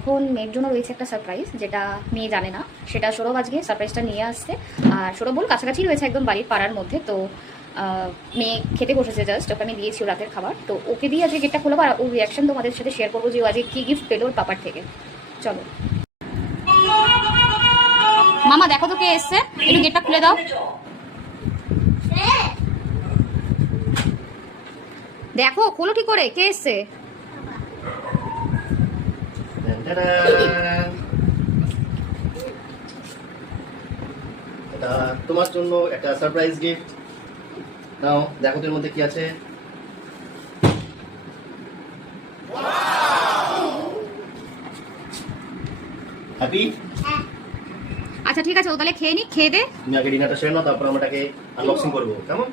এখন মেয়ের জন্য রয়েছে একটা সারপ্রাইজ, যেটা মেয়ে জানে না। সেটা সৌরভ আজকে সারপ্রাইজটা নিয়ে আসছে। আর সৌরভ বল কাছাকাছি রয়েছে একদম বাড়ির পাড়ার মধ্যে। তো মেয়ে খেতে বসেছে, জাস্ট ওকে আমি দিয়েছি রাতের খাবার। তো ওকে দিয়ে আজকে গেটটা খোলাবো আর ওর রিয়াকশন তোমাদের সাথে শেয়ার করবো যে ও আজকে কী গিফট পেলো ওর পাপার থেকে। চলো মামা, দেখো তো কে এসছে, একটু গেটটা খুলে দাও। দেখো খোলো কি করে, কে এসছে? এটা তোমার জন্য একটা সারপ্রাইজ গিফট। নাও দেখো তোর মধ্যে কি আছে। হ্যাপি? আচ্ছা ঠিক আছে, ও তাহলে খেয়ে নি, খেয়ে দে। তুমি আগে ডিনারটা সেরে নাও, তারপর আমরা এটাকে আনবক্সিং করবো, কেমন?